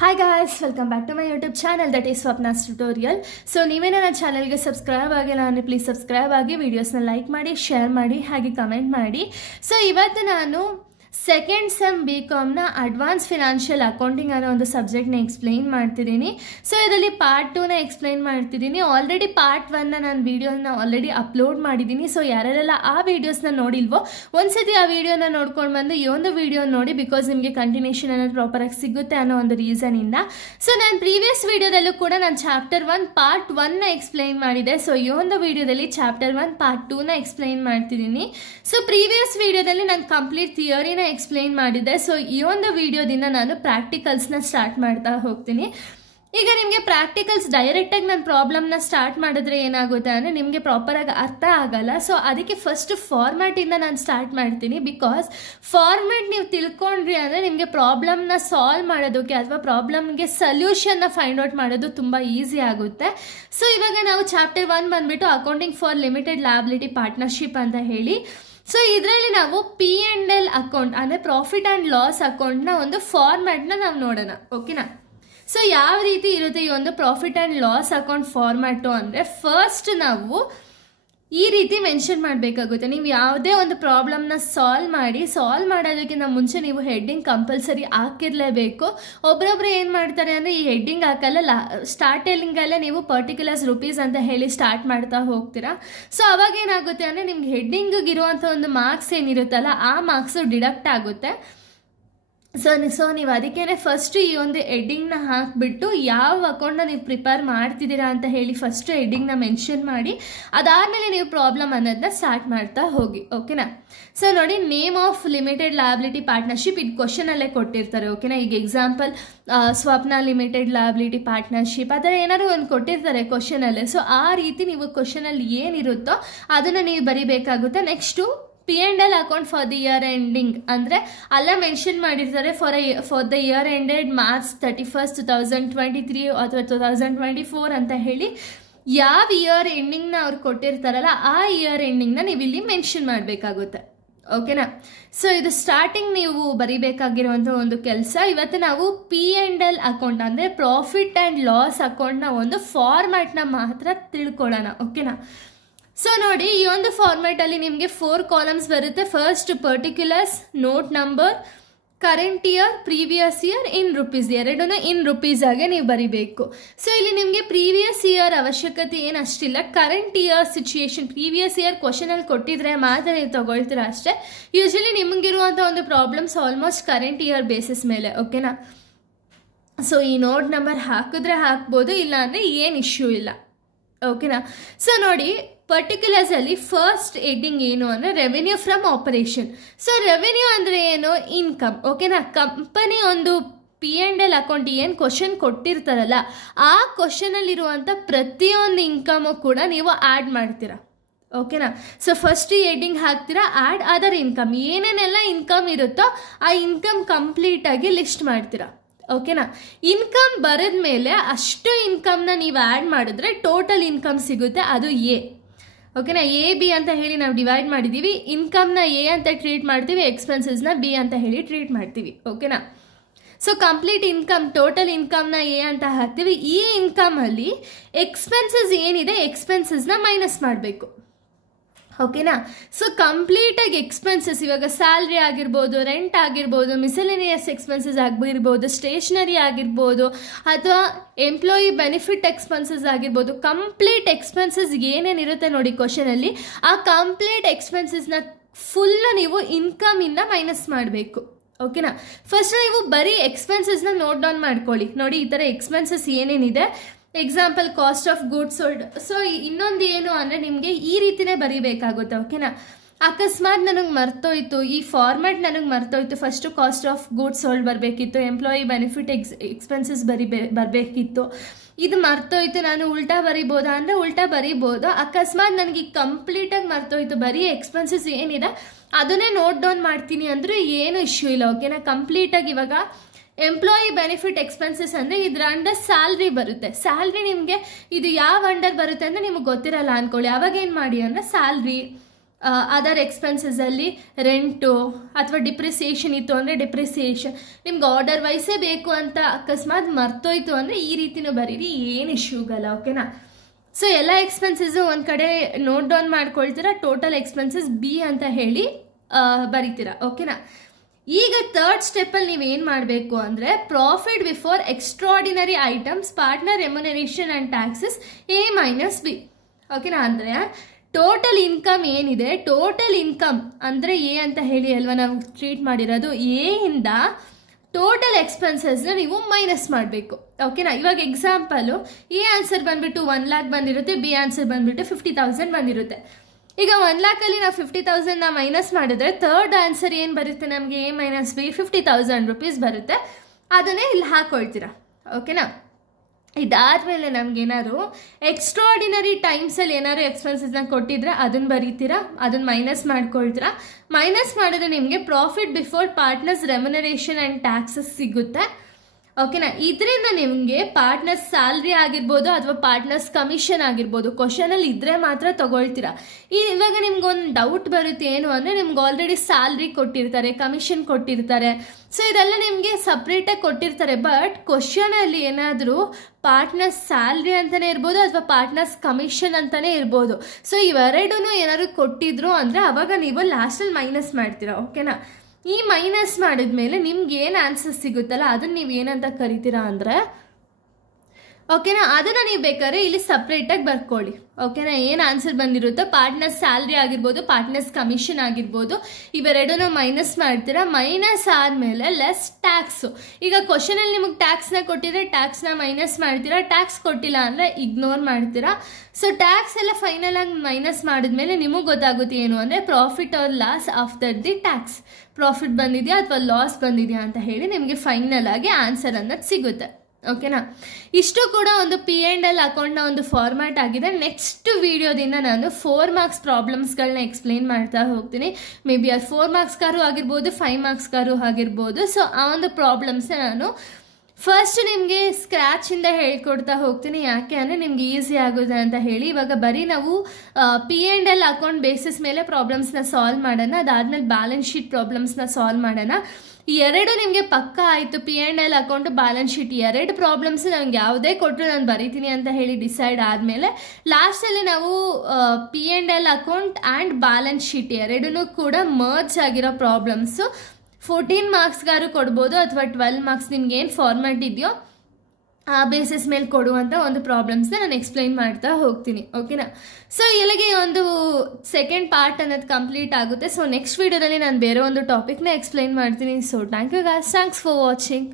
Hi guys, welcome back to my YouTube channel that is Swapna's Tutorial. So ನೀವೇನ ನನ್ನ ಚಾನೆಲ್ಗೆ subscribe ಆಗಿಲ್ಲ ಅಂದರೆ ಪ್ಲೀಸ್ ಸಬ್ಸ್ಕ್ರೈಬ್ ಆಗಿ ವಿಡಿಯೋಸ್ನ ಲೈಕ್ ಮಾಡಿ ಶೇರ್ ಮಾಡಿ ಹಾಗೆ ಕಮೆಂಟ್ ಮಾಡಿ. ಸೊ ಇವತ್ತು ನಾನು ಸೆಕೆಂಡ್ ಸೆಮ್ BComನ ಅಡ್ವಾನ್ಸ್ ಫಿನಾನ್ಷಿಯಲ್ ಅಕೌಂಟಿಂಗ್ ಅನ್ನೋ ಒಂದು ಸಬ್ಜೆಕ್ಟ್ನ ಎಕ್ಸ್ಪ್ಲೈನ್ ಮಾಡ್ತಿದ್ದೀನಿ. ಸೊ ಇದರಲ್ಲಿ ಪಾರ್ಟ್ 2ನ ಎಕ್ಸ್ಪ್ಲೈನ್ ಮಾಡ್ತಿದ್ದೀನಿ. ಆಲ್ರೆಡಿ ಪಾರ್ಟ್ 1ನ ನಾನು ವಿಡಿಯೋನ ಆಲ್ರೆಡಿ ಅಪ್ಲೋಡ್ ಮಾಡಿದ್ದೀನಿ. ಸೊ ಯಾರೆಲ್ಲ ಆ ವಿಡಿಯೋಸ್ನ ನೋಡಿಲ್ವೋ ಒಂದ್ಸತಿ ಆ ವಿಡಿಯೋನ ನೋಡ್ಕೊಂಡು ಬಂದು ಈ ಒಂದು ವಿಡಿಯೋ ನೋಡಿ, ಬಿಕಾಸ್ ನಿಮಗೆ ಕಂಟಿನ್ಯೂಷನ್ ಅನ್ನೋದು ಪ್ರಾಪರಾಗಿ ಸಿಗುತ್ತೆ ಅನ್ನೋ ಒಂದು ರೀಸನಿಂದ. ಸೊ ನಾನು ಪ್ರೀವಿಯಸ್ ವಿಡಿಯೋದಲ್ಲೂ ಕೂಡ ನಾನು ಚಾಪ್ಟರ್ 1 ಪಾರ್ಟ್ 1ನ ಎಕ್ಸ್ಪ್ಲೈನ್ ಮಾಡಿದೆ. ಸೊ ಈ ಒಂದು ವಿಡಿಯೋದಲ್ಲಿ ಚಾಪ್ಟರ್ 1 ಪಾರ್ಟ್ 2ನ ಎಕ್ಸ್ಪ್ಲೈನ್ ಮಾಡ್ತಿದ್ದೀನಿ. ಸೊ ಪ್ರೀವಿಯಸ್ ವಿಡಿಯೋದಲ್ಲಿ ನಾನು ಕಂಪ್ಲೀಟ್ ಥಿಯರಿನ ಎಕ್ಸ್ಪ್ಲೈನ್ ಮಾಡಿದೆ. ಸೊ ಈ ಒಂದು ವಿಡಿಯೋದಿಂದ ನಾನು ಪ್ರಾಕ್ಟಿಕಲ್ಸ್ನ ಸ್ಟಾರ್ಟ್ ಮಾಡ್ತಾ ಹೋಗ್ತೀನಿ. ಈಗ ನಿಮಗೆ ಪ್ರಾಕ್ಟಿಕಲ್ಸ್ ಡೈರೆಕ್ಟಾಗಿ ನಾನು ಪ್ರಾಬ್ಲಮ್ನ ಸ್ಟಾರ್ಟ್ ಮಾಡಿದ್ರೆ ಏನಾಗುತ್ತೆ ಅಂದರೆ ನಿಮಗೆ ಪ್ರಾಪರಾಗಿ ಅರ್ಥ ಆಗಲ್ಲ. ಸೊ ಅದಕ್ಕೆ ಫಸ್ಟ್ ಫಾರ್ಮ್ಯಾಟಿಂದ ನಾನು ಸ್ಟಾರ್ಟ್ ಮಾಡ್ತೀನಿ. ಬಿಕಾಸ್ ಫಾರ್ಮ್ಯಾಟ್ ನೀವು ತಿಳ್ಕೊಂಡ್ರಿ ಅಂದರೆ ನಿಮಗೆ ಪ್ರಾಬ್ಲಮ್ನ ಸಾಲ್ವ್ ಮಾಡೋದಕ್ಕೆ ಅಥವಾ ಪ್ರಾಬ್ಲಮ್ಗೆ ಸೊಲ್ಯೂಷನ್ನ ಫೈಂಡ್ ಔಟ್ ಮಾಡೋದು ತುಂಬ ಈಸಿ ಆಗುತ್ತೆ. ಸೊ ಇವಾಗ ನಾವು ಚಾಪ್ಟರ್ 1 ಬಂದುಬಿಟ್ಟು accounting for limited liability partnership ಅಂತ ಹೇಳಿ. ಸೊ ಇದರಲ್ಲಿ ನಾವು P&L ಅಕೌಂಟ್ ಅಂದರೆ ಪ್ರಾಫಿಟ್ ಆ್ಯಂಡ್ ಲಾಸ್ ಅಕೌಂಟ್ನ ಒಂದು ಫಾರ್ಮ್ಯಾಟ್ನ ನಾವು ನೋಡೋಣ, ಓಕೆನಾ. ಸೊ ಯಾವ ರೀತಿ ಇರುತ್ತೆ ಈ ಒಂದು profit and loss account format ಅಂದರೆ ಫಸ್ಟ್ ನಾವು ಈ ರೀತಿ ಮೆನ್ಷನ್ ಮಾಡಬೇಕಾಗುತ್ತೆ. ನೀವು ಯಾವುದೇ ಒಂದು ಪ್ರಾಬ್ಲಮ್ನ ಸಾಲ್ವ್ ಮಾಡೋದಕ್ಕಿಂತ ಮುಂಚೆ ನೀವು ಹೆಡ್ಡಿಂಗ್ ಕಂಪಲ್ಸರಿ ಹಾಕಿರಲೇಬೇಕು. ಒಬ್ಬರೊಬ್ರು ಏನು ಮಾಡ್ತಾರೆ ಅಂದರೆ ಈ ಹೆಡ್ಡಿಂಗ್ ಹಾಕಲ್ಲ, ಸ್ಟಾರ್ಟಿಂಗಲ್ಲೇ ನೀವು ಪರ್ಟಿಕ್ಯುಲರ್ಸ್ ರುಪೀಸ್ ಅಂತ ಹೇಳಿ ಸ್ಟಾರ್ಟ್ ಮಾಡ್ತಾ ಹೋಗ್ತೀರಾ. ಸೊ ಅವಾಗ ಏನಾಗುತ್ತೆ ಅಂದರೆ ನಿಮ್ಗೆ ಹೆಡ್ಡಿಂಗಿರುವಂಥ ಒಂದು ಮಾರ್ಕ್ಸ್ ಏನಿರುತ್ತಲ್ಲ ಆ ಮಾರ್ಕ್ಸು ಡಿಡಕ್ಟ್ ಆಗುತ್ತೆ. ಸೊ ನೀವು ಅದಕ್ಕೇ ಫಸ್ಟ್ ಈ ಒಂದು ಹೆಡ್ಡಿಂಗ್ನ ಹಾಕಿಬಿಟ್ಟು ಯಾವ ಅಕೌಂಟ್ನ ನೀವು ಪ್ರಿಪೇರ್ ಮಾಡ್ತಿದ್ದೀರಾ ಅಂತ ಹೇಳಿ ಫಸ್ಟ್ ಹೆಡ್ಡಿಂಗ್ನ ಮೆನ್ಷನ್ ಮಾಡಿ ಅದಾದಮೇಲೆ ನೀವು ಪ್ರಾಬ್ಲಮ್ ಅನ್ನೋದನ್ನ ಸ್ಟಾರ್ಟ್ ಮಾಡ್ತಾ ಹೋಗಿ, ಓಕೆನಾ. ಸೊ ನೋಡಿ, name of limited liability partnership ಇದು ಕ್ವಶನಲ್ಲೇ ಕೊಟ್ಟಿರ್ತಾರೆ, ಓಕೆನಾ. ಈಗ ಎಕ್ಸಾಂಪಲ್ ಸ್ವಪ್ನ ಲಿಮಿಟೆಡ್ ಲಯಬಿಲಿಟಿ ಪಾರ್ಟ್ನರ್ಶಿಪ್ ಆ ಥರ ಏನಾದ್ರು ಒಂದು ಕೊಟ್ಟಿರ್ತಾರೆ ಕ್ವಶನಲ್ಲೇ. ಸೊ ಆ ರೀತಿ ನೀವು ಕ್ವಶನಲ್ಲಿ ಏನಿರುತ್ತೋ ಅದನ್ನು ನೀವು ಬರಿಬೇಕಾಗುತ್ತೆ. Next P&L account for the year ending ಅಂದರೆ ಅಲ್ಲ ಮೆನ್ಷನ್ ಮಾಡಿರ್ತಾರೆ for the year ended March 31, 2023 ಅಥವಾ 2024 ಅಂತ ಹೇಳಿ ಯಾವ ಇಯರ್ ಎಂಡಿಂಗ್ನ ಅವ್ರು ಕೊಟ್ಟಿರ್ತಾರಲ್ಲ ಆ ಇಯರ್ ಎಂಡಿಂಗ್ನ ನೀವು ಇಲ್ಲಿ ಮೆನ್ಷನ್ ಮಾಡಬೇಕಾಗುತ್ತೆ, ಓಕೆನಾ. ಸೊ ಇದು ಸ್ಟಾರ್ಟಿಂಗ್ ನೀವು ಬರಿಬೇಕಾಗಿರುವಂಥ ಒಂದು ಕೆಲಸ. ಇವತ್ತು ನಾವು P&L ಅಕೌಂಟ್ ಅಂದರೆ ಪ್ರಾಫಿಟ್ ಆ್ಯಂಡ್ ಲಾಸ್ ಅಕೌಂಟ್ನ ಒಂದು ಫಾರ್ಮ್ಯಾಟ್ನ ಮಾತ್ರ ತಿಳ್ಕೊಳ್ಳೋಣ, ಓಕೆನಾ. ಸೊ ನೋಡಿ, ಈ ಒಂದು ಫಾರ್ಮ್ಯಾಟಲ್ಲಿ ನಿಮಗೆ 4 ಕಾಲಮ್ಸ್ ಬರುತ್ತೆ. First particulars, note number, current year, previous year, in rupees, ಎರಡೂ ಇನ್ ರುಪೀಸ್ ಆಗಿ ನೀವು ಬರಿಬೇಕು. ಸೊ ಇಲ್ಲಿ ನಿಮಗೆ ಪ್ರೀವಿಯಸ್ ಇಯರ್ ಅವಶ್ಯಕತೆ ಏನು ಅಷ್ಟಿಲ್ಲ. Current year situation, previous year ಕ್ವಶನಲ್ಲಿ ಕೊಟ್ಟಿದ್ರೆ ಮಾತ್ರ ನೀವು ತಗೊಳ್ತೀರಾ ಅಷ್ಟೇ. ಯೂಶಲಿ ನಿಮಗಿರುವಂಥ ಒಂದು problems almost current year basis ಮೇಲೆ, ಓಕೆನಾ. ಸೊ ಈ ನೋಟ್ ನಂಬರ್ ಹಾಕಿದ್ರೆ ಹಾಕ್ಬೋದು, ಇಲ್ಲ ಅಂದರೆ ಏನು ಇಶ್ಯೂ ಇಲ್ಲ, ಓಕೆನಾ. ಸೊ ನೋಡಿ, ಪರ್ಟಿಕ್ಯುಲರ್ಸಲ್ಲಿ ಫಸ್ಟ್ ಹೆಡ್ಡಿಂಗ್ ಏನು ಅಂದರೆ revenue from operation. So revenue ಅಂದರೆ ಏನು? ಇನ್ಕಮ್, ಓಕೆನಾ. ಕಂಪನಿ ಒಂದು P&L ಅಕೌಂಟ್ ಏನು ಕ್ವಶನ್ ಕೊಟ್ಟಿರ್ತಾರಲ್ಲ ಆ ಕ್ವಶನಲ್ಲಿರುವಂಥ ಪ್ರತಿಯೊಂದು ಇನ್ಕಮು ಕೂಡ ನೀವು ಆ್ಯಡ್ ಮಾಡ್ತೀರಾ, ಓಕೆನಾ. ಸೊ ಫಸ್ಟ್ ಈ ಹೆಡ್ಡಿಂಗ್ ಹಾಕ್ತೀರಾ, ಆ್ಯಡ್ ಅದರ್ ಇನ್ಕಮ್, ಏನೇನೆಲ್ಲ ಇನ್ಕಮ್ ಇರುತ್ತೋ ಆ ಇನ್ಕಮ್ ಕಂಪ್ಲೀಟಾಗಿ ಲಿಸ್ಟ್ ಮಾಡ್ತೀರಾ, ಓಕೆನಾ. ಇನ್ಕಮ್ ಬರೆದ ಮೇಲೆ ಅಷ್ಟು ಇನ್ಕಮ್ನ ನೀವು ಆ್ಯಡ್ ಮಾಡಿದ್ರೆ ಟೋಟಲ್ ಇನ್ಕಮ್ ಸಿಗುತ್ತೆ, ಅದು ಎ, ಓಕೆನಾ. A B ಅಂತ ಹೇಳಿ ನಾವು ಡಿವೈಡ್ ಮಾಡಿದ್ದೀವಿ. ಇನ್ಕಮ್ನ A ಅಂತ ಟ್ರೀಟ್ ಮಾಡ್ತೀವಿ, ಎಕ್ಸ್ಪೆನ್ಸಸ್ನ B ಅಂತ ಹೇಳಿ ಟ್ರೀಟ್ ಮಾಡ್ತೀವಿ, ಓಕೆನಾ. ಸೊ ಕಂಪ್ಲೀಟ್ ಇನ್ಕಮ್, ಟೋಟಲ್ ಇನ್ಕಮ್ನ A ಅಂತ ಹಾಕ್ತೀವಿ. ಈ ಇನ್ಕಮಲ್ಲಿ ಎಕ್ಸ್ಪೆನ್ಸಸ್ ಏನಿದೆ ಎಕ್ಸ್ಪೆನ್ಸಸ್ನ ಮೈನಸ್ ಮಾಡಬೇಕು, ಓಕೆನಾ. ಸೊ ಕಂಪ್ಲೀಟಾಗಿ ಎಕ್ಸ್ಪೆನ್ಸಸ್, ಇವಾಗ ಸ್ಯಾಲ್ರಿ ಆಗಿರ್ಬೋದು, ರೆಂಟ್ ಆಗಿರ್ಬೋದು, ಮಿಸೆಲೇನಿಯಸ್ ಎಕ್ಸ್ಪೆನ್ಸಸ್ ಆಗಿರ್ಬೋದು, ಸ್ಟೇಷನರಿ ಆಗಿರ್ಬೋದು, ಅಥವಾ ಎಂಪ್ಲಾಯಿ ಬೆನಿಫಿಟ್ ಎಕ್ಸ್ಪೆನ್ಸಸ್ ಆಗಿರ್ಬೋದು, ಕಂಪ್ಲೀಟ್ ಎಕ್ಸ್ಪೆನ್ಸಸ್ ಏನೇನಿರುತ್ತೆ ನೋಡಿ ಕ್ವಶನಲ್ಲಿ ಆ ಕಂಪ್ಲೀಟ್ ಎಕ್ಸ್ಪೆನ್ಸಸ್ನ ಫುಲ್ಲು ನೀವು ಇನ್ಕಮಿಂದ ಮೈನಸ್ ಮಾಡಬೇಕು, ಓಕೆನಾ. ಫಸ್ಟ್ ನೀವು ಬರೀ ಎಕ್ಸ್ಪೆನ್ಸಸ್ನ ನೋಟ್ ಡೌನ್ ಮಾಡ್ಕೊಳ್ಳಿ. ನೋಡಿ, ಈ ಥರ ಎಕ್ಸ್ಪೆನ್ಸಸ್ ಏನೇನಿದೆ, example cost of goods sold. So ಇನ್ನೊಂದು ಏನು ಅಂದರೆ ನಿಮಗೆ ಈ ರೀತಿನೇ ಬರೀಬೇಕಾಗುತ್ತೆ, ಓಕೆನಾ. ಅಕಸ್ಮಾತ್ ನನಗೆ ಮರ್ತೋಯ್ತು, ಈ ಫಾರ್ಮ್ಯಾಟ್ ನನಗೆ ಮರ್ತೋಯ್ತು, first cost of goods sold ಬರಬೇಕಿತ್ತು, ಎಂಪ್ಲಾಯಿ ಬೆನಿಫಿಟ್ ಎಕ್ಸ್ಪೆನ್ಸಸ್ ಬರಬೇಕಿತ್ತು, ಇದು ಮರ್ತೋಯ್ತು, ನಾನು ಉಲ್ಟಾ ಬರಿಬೋದಾ ಅಂದರೆ ಉಲ್ಟಾ ಬರಿಬೋದು. ಅಕಸ್ಮಾತ್ ನನಗೆ ಕಂಪ್ಲೀಟಾಗಿ ಮರ್ತೋಯ್ತು, ಬರೀ ಎಕ್ಸ್ಪೆನ್ಸಸ್ ಏನಿದೆ ಅದನ್ನೇ ನೋಟ್ ಡೌನ್ ಮಾಡ್ತೀನಿ ಅಂದರೆ ಏನು ಇಶ್ಯೂ ಇಲ್ಲ, ಓಕೆನಾ. ಕಂಪ್ಲೀಟಾಗಿ ಇವಾಗ ಎಂಪ್ಲಾಯಿ ಬೆನಿಫಿಟ್ ಎಕ್ಸ್ಪೆನ್ಸಸ್ ಅಂದರೆ ಇದರ ಅಂಡರ್ ಸ್ಯಾಲ್ರಿ ಬರುತ್ತೆ. ಸ್ಯಾಲ್ರಿ ನಿಮಗೆ ಇದು ಯಾವ ಅಂಡರ್ ಬರುತ್ತೆ ಅಂದರೆ ನಿಮಗೆ ಗೊತ್ತಿರಲ್ಲ ಅಂದ್ಕೊಳ್ಳಿ. ಅವಾಗ ಏನು ಮಾಡಿ ಅಂದರೆ ಸ್ಯಾಲ್ರಿ, ಅದರ್ ಎಕ್ಸ್ಪೆನ್ಸಸಲ್ಲಿ ರೆಂಟು ಅಥವಾ ಡಿಪ್ರಿಸಿಯೇಷನ್ ಇತ್ತು ಅಂದರೆ ಡಿಪ್ರಿಸಿಯೇಷನ್, ನಿಮ್ಗೆ ಆರ್ಡರ್ ವೈಸೇ ಬೇಕು ಅಂತ ಅಕಸ್ಮಾತ್ ಮರ್ತೋಯ್ತು ಅಂದರೆ ಈ ರೀತಿನೂ ಬರೀರಿ, ಏನು ಇಶ್ಯೂಗಲ್ಲ. ಓಕೆನಾ. ಸೊ ಎಲ್ಲ ಎಕ್ಸ್ಪೆನ್ಸಸ್ಸು ಒಂದು ಕಡೆ ನೋಟ್ ಡೌನ್ ಮಾಡ್ಕೊಳ್ತೀರಾ, ಟೋಟಲ್ ಎಕ್ಸ್ಪೆನ್ಸಸ್ ಬಿ ಅಂತ ಹೇಳಿ ಬರೀತೀರಾ. ಓಕೆನಾ. ಈಗ ಥರ್ಡ್ ಸ್ಟೆಪ್ಪಲ್ಲಿ ನೀವೇನು ಮಾಡಬೇಕು ಅಂದರೆ profit before extraordinary items, partner remuneration and taxes A minus B. ಓಕೆನಾ. ಅಂದರೆ ಟೋಟಲ್ ಇನ್ಕಮ್ ಏನಿದೆ, ಟೋಟಲ್ ಇನ್ಕಮ್ ಅಂದರೆ ಎ ಅಂತ ಹೇಳಿ ಅಲ್ವಾ ನಾವು ಟ್ರೀಟ್ ಮಾಡಿರೋದು, ಎ ಇಂದ ಟೋಟಲ್ ಎಕ್ಸ್ಪೆನ್ಸಸ್ನ ನೀವು ಮೈನಸ್ ಮಾಡಬೇಕು. ಓಕೆನಾ. ಇವಾಗ ಎಕ್ಸಾಂಪಲು ಎ ಆನ್ಸರ್ ಬಂದುಬಿಟ್ಟು 1 lakh ಬಂದಿರುತ್ತೆ, ಬಿ ಆನ್ಸರ್ ಬಂದುಬಿಟ್ಟು 50,000 ಬಂದಿರುತ್ತೆ. ಈಗ 1 lakhಲ್ಲಿ ನಾವು 50,000ನ ಮೈನಸ್ ಮಾಡಿದ್ರೆ ಥರ್ಡ್ ಆನ್ಸರ್ ಏನು ಬರುತ್ತೆ ನಮಗೆ, ಎ ಮೈನಸ್ ಬಿ 50,000 rupees ಬರುತ್ತೆ. ಅದನ್ನೇ ಇಲ್ಲಿ ಹಾಕ್ಕೊಳ್ತೀರಾ. ಓಕೆನಾ. ಇದಾದಮೇಲೆ ನಮಗೇನಾದ್ರು ಎಕ್ಸ್ಟ್ರಾರ್ಡಿನರಿ ಟೈಮ್ಸಲ್ಲಿ ಏನಾದ್ರು ಎಕ್ಸ್ಪೆನ್ಸಸ್ನ ಕೊಟ್ಟಿದ್ರೆ ಅದನ್ನು ಬರೀತೀರಾ, ಅದನ್ನು ಮೈನಸ್ ಮಾಡ್ಕೊಳ್ತೀರಾ. ಮೈನಸ್ ಮಾಡಿದ್ರೆ ನಿಮಗೆ profit before partners remuneration and taxes ಸಿಗುತ್ತೆ. ಓಕೆನಾ. ಇದರಿಂದ ನಿಮಗೆ ಪಾರ್ಟ್ನರ್ಸ್ ಸ್ಯಾಲ್ರಿ ಆಗಿರ್ಬೋದು ಅಥವಾ ಪಾರ್ಟ್ನರ್ಸ್ ಕಮಿಷನ್ ಆಗಿರ್ಬೋದು ಕ್ವಶನಲ್ಲಿ ಇದ್ದರೆ ಮಾತ್ರ ತಗೊಳ್ತೀರಾ. ಇವಾಗ ನಿಮ್ಗೊಂದು ಡೌಟ್ ಬರುತ್ತೆ, ಏನು ಅಂದರೆ ನಿಮ್ಗೆ ಆಲ್ರೆಡಿ ಸ್ಯಾಲ್ರಿ ಕೊಟ್ಟಿರ್ತಾರೆ, ಕಮಿಷನ್ ಕೊಟ್ಟಿರ್ತಾರೆ, ಸೊ ಇದೆಲ್ಲ ನಿಮಗೆ ಸಪ್ರೇಟಾಗಿ ಕೊಟ್ಟಿರ್ತಾರೆ. ಬಟ್ ಕ್ವಶನಲ್ಲಿ ಏನಾದರೂ ಪಾರ್ಟ್ನರ್ಸ್ ಸ್ಯಾಲ್ರಿ ಅಂತಲೇ ಇರ್ಬೋದು ಅಥವಾ ಪಾರ್ಟ್ನರ್ಸ್ ಕಮಿಷನ್ ಅಂತಲೇ ಇರ್ಬೋದು. ಸೊ ಇವೆರಡೂ ಏನಾದ್ರು ಕೊಟ್ಟಿದ್ರು ಅಂದರೆ ಅವಾಗ ನೀವು ಲಾಸ್ಟಲ್ಲಿ ಮೈನಸ್ ಮಾಡ್ತೀರಾ. ಓಕೆನಾ. ಈ ಮೈನಸ್ ಮಾಡಿದ್ಮೇಲೆ ನಿಮ್ಗೆ ಏನು ಆನ್ಸರ್ ಸಿಗುತ್ತಲ್ಲ ಅದನ್ನು ನೀವು ಏನಂತ ಕರಿತೀರಾ ಅಂದರೆ, ಓಕೆನಾ, ಅದನ್ನು ನೀವು ಬೇಕಾದ್ರೆ ಇಲ್ಲಿ ಸಪ್ರೇಟಾಗಿ ಬರ್ಕೊಳ್ಳಿ. ಓಕೆನಾ. ಏನು ಆನ್ಸರ್ ಬಂದಿರುತ್ತೋ ಪಾರ್ಟ್ನರ್ಸ್ ಸ್ಯಾಲ್ರಿ ಆಗಿರ್ಬೋದು, ಪಾರ್ಟ್ನರ್ಸ್ ಕಮಿಷನ್ ಆಗಿರ್ಬೋದು, ಇವೆರಡನ್ನೂ ಮೈನಸ್ ಮಾಡ್ತೀರಾ. ಮೈನಸ್ ಆದಮೇಲೆ ಲೆಸ್ ಟ್ಯಾಕ್ಸು. ಈಗ ಕ್ವಶನಲ್ಲಿ ನಿಮಗೆ ಟ್ಯಾಕ್ಸ್ನ ಕೊಟ್ಟಿದ್ರೆ ಟ್ಯಾಕ್ಸ್ನ ಮೈನಸ್ ಮಾಡ್ತೀರಾ, ಟ್ಯಾಕ್ಸ್ ಕೊಟ್ಟಿಲ್ಲ ಅಂದರೆ ಇಗ್ನೋರ್ ಮಾಡ್ತೀರಾ. ಸೊ ಟ್ಯಾಕ್ಸ್ ಎಲ್ಲ ಫೈನಲ್ ಆಗಿ ಮೈನಸ್ ಮಾಡಿದ್ಮೇಲೆ ನಿಮಗೆ ಗೊತ್ತಾಗುತ್ತೆ ಏನು ಅಂದರೆ profit or loss after the tax. Profit ಬಂದಿದೆಯಾ ಅಥವಾ ಲಾಸ್ ಬಂದಿದೆಯಾ ಅಂತ ಹೇಳಿ ನಿಮಗೆ ಫೈನಲ್ ಆಗಿ ಆನ್ಸರ್ ಅನ್ನೋದು ಸಿಗುತ್ತೆ. ಓಕೆನಾ. ಇಷ್ಟು ಕೂಡ ಒಂದು P&L ಅಕೌಂಟ್ನ ಒಂದು ಫಾರ್ಮ್ಯಾಟ್ ಆಗಿದೆ. ನೆಕ್ಸ್ಟ್ ವಿಡಿಯೋದಿಂದ ನಾನು 4 marks ಪ್ರಾಬ್ಲಮ್ಸ್ಗಳನ್ನ ಎಕ್ಸ್ಪ್ಲೇನ್ ಮಾಡ್ತಾ ಹೋಗ್ತೀನಿ. ಮೇ ಬಿ ಅದು 4 marksಗಾರು ಆಗಿರ್ಬೋದು, 5 marksಗಾರು ಆಗಿರ್ಬೋದು. ಸೊ ಆ ಒಂದು ಪ್ರಾಬ್ಲಮ್ಸ್ನ ನಾನು ಫಸ್ಟ್ ನಿಮಗೆ ಸ್ಕ್ರ್ಯಾಚಿಂದ ಹೇಳ್ಕೊಡ್ತಾ ಹೋಗ್ತೀನಿ. ಯಾಕೆ ಅಂದರೆ ನಿಮ್ಗೆ ಈಸಿ ಆಗುತ್ತೆ ಅಂತ ಹೇಳಿ. ಇವಾಗ ಬರೀ ನಾವು P&L ಅಕೌಂಟ್ ಬೇಸಿಸ್ ಮೇಲೆ ಪ್ರಾಬ್ಲಮ್ಸ್ನ ಸಾಲ್ವ್ ಮಾಡೋಣ, ಅದಾದಮೇಲೆ ಬ್ಯಾಲೆನ್ಸ್ ಶೀಟ್ ಪ್ರಾಬ್ಲಮ್ಸ್ನ ಸಾಲ್ವ್ ಮಾಡೋಣ. ಈ ಎರಡು ನಿಮಗೆ ಪಕ್ಕ ಆಯಿತು. P&L ಅಕೌಂಟು ಬ್ಯಾಲೆನ್ಸ್ ಶೀಟ್ ಎರಡು ಪ್ರಾಬ್ಲಮ್ಸ್ ನನಗೆ ಯಾವುದೇ ಕೊಟ್ಟರು ನಾನು ಬರೀತೀನಿ ಅಂತ ಹೇಳಿ ಡಿಸೈಡ್ ಆದಮೇಲೆ ಲಾಸ್ಟಲ್ಲಿ ನಾವು P&L account and balance sheet ಎರಡೂ ಕೂಡ ಮರ್ಜ್ ಆಗಿರೋ ಪ್ರಾಬ್ಲಮ್ಸು 14 marksಗಾರು ಕೊಡ್ಬೋದು ಅಥವಾ 12 marks ನಿಮ್ಗೆ ಏನು ಫಾರ್ಮ್ಯಾಟ್ ಇದೆಯೋ ಆ ಬೇಸಿಸ್ ಮೇಲೆ ಕೊಡುವಂಥ ಒಂದು ಪ್ರಾಬ್ಲಮ್ಸ್ನ ನಾನು ಎಕ್ಸ್ಪ್ಲೈನ್ ಮಾಡ್ತಾ ಹೋಗ್ತೀನಿ. ಓಕೆನಾ. ಸೊ ಇಲ್ಲಿಗೆ ಒಂದು ಸೆಕೆಂಡ್ ಪಾರ್ಟ್ ಅನ್ನೋದು ಕಂಪ್ಲೀಟ್ ಆಗುತ್ತೆ. ಸೊ ನೆಕ್ಸ್ಟ್ ವಿಡಿಯೋದಲ್ಲಿ ನಾನು ಬೇರೆ ಒಂದು ಟಾಪಿಕ್ನ ಎಕ್ಸ್ಪ್ಲೈನ್ ಮಾಡ್ತೀನಿ. So thank you guys, thanks for watching.